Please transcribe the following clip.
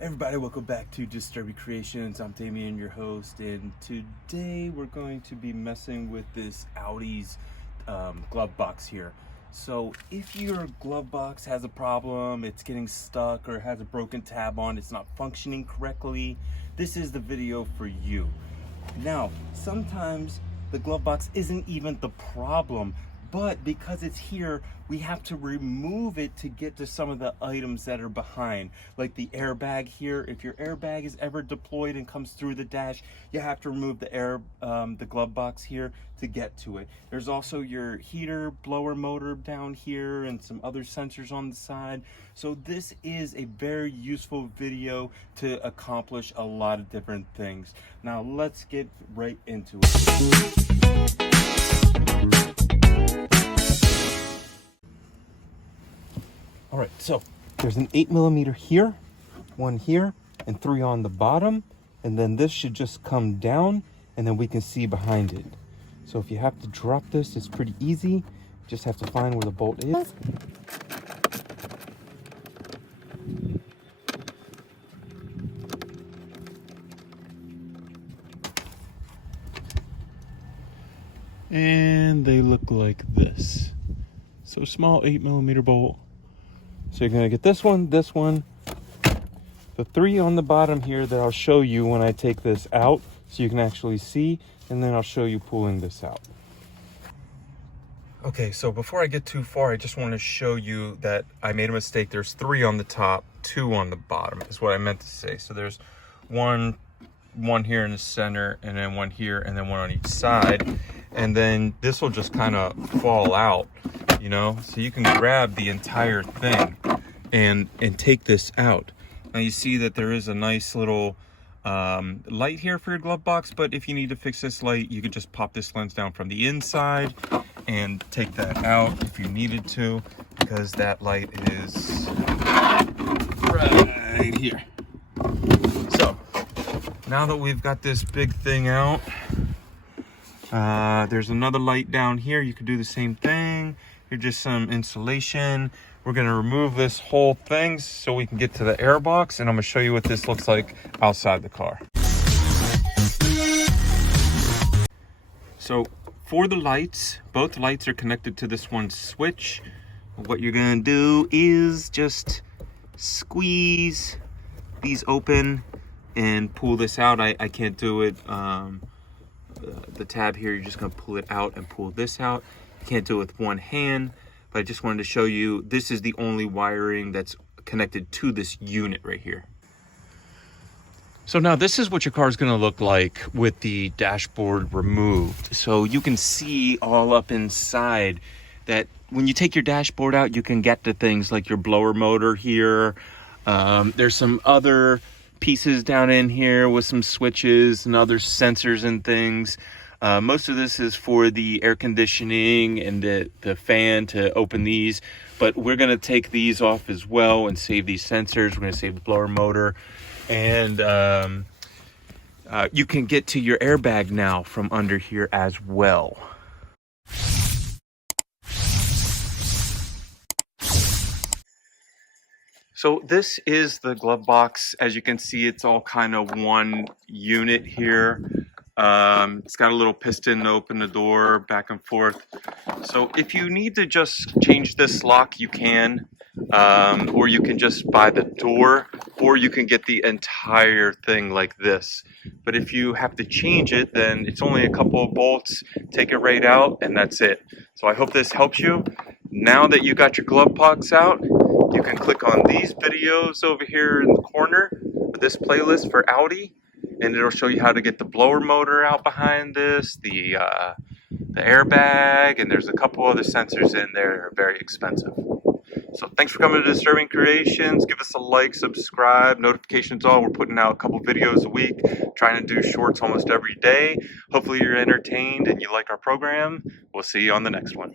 Everybody, welcome back to Kreationz. I'm Damien, your host, and today we're going to be messing with this Audi's glove box here. So if your glove box has a problem, it's getting stuck or has a broken tab on, it's not functioning correctly, this is the video for you. Now, sometimes the glove box isn't even the problem, but because it's here, we have to remove it to get to some of the items that are behind, like the airbag here. If your airbag is ever deployed and comes through the dash, you have to remove the glove box here to get to it. There's also your heater blower motor down here and some other sensors on the side. So this is a very useful video to accomplish a lot of different things. Now let's get right into it. All right, so there's an 8mm here, one here, and 3 on the bottom, and then this should just come down, and then we can see behind it. So if you have to drop this, it's pretty easy. You just have to find where the bolt is. And they look like this. So small 8mm bolt. So you're gonna get this one, the 3 on the bottom here that I'll show you when I take this out so you can actually see, and then I'll show you pulling this out. Okay, so before I get too far, I just want to show you that I made a mistake. There's 3 on the top, 2 on the bottom is what I meant to say. So there's one here in the center, and then one here, and then one on each side. And then this will just kind of fall out, you know? So you can grab the entire thing and take this out. Now you see that there is a nice little light here for your glove box, but if you need to fix this light, you can just pop this lens down from the inside and take that out if you needed to, because that light is right here. So now that we've got this big thing out, there's another light down here. You could do the same thing. Here's just some insulation. We're gonna remove this whole thing so we can get to the air box, and I'm gonna show you what this looks like outside the car. So for the lights, both lights are connected to this one switch. What you're gonna do is just squeeze these open and pull this out. I can't do it. The tab here, you're just gonna pull it out and pull this out. You can't do it with one hand, but I just wanted to show you this is the only wiring that's connected to this unit right here. So now this is what your car is going to look like with the dashboard removed. So you can see all up inside that when you take your dashboard out, you can get to things like your blower motor here. There's some other pieces down in here with some switches and other sensors and things. Most of this is for the air conditioning and the fan to open these, but we're going to take these off as well and save these sensors. We're going to save the blower motor, and you can get to your airbag now from under here as well. So this is the glove box. As you can see, it's all kind of one unit here. It's got a little piston to open the door back and forth. So if you need to just change this lock, you can, or you can just buy the door, or you can get the entire thing like this. But if you have to change it, then it's only a couple of bolts, take it right out, and that's it. So I hope this helps you. Now that you got your glove box out, you can click on these videos over here in the corner of this playlist for Audi, and it'll show you how to get the blower motor out behind this, the airbag, and there's a couple other sensors in there that are very expensive. So thanks for coming to Disturbing Kreationz. Give us a like, subscribe, notifications on. We're putting out a couple videos a week, trying to do shorts almost every day. Hopefully you're entertained and you like our program. We'll see you on the next one.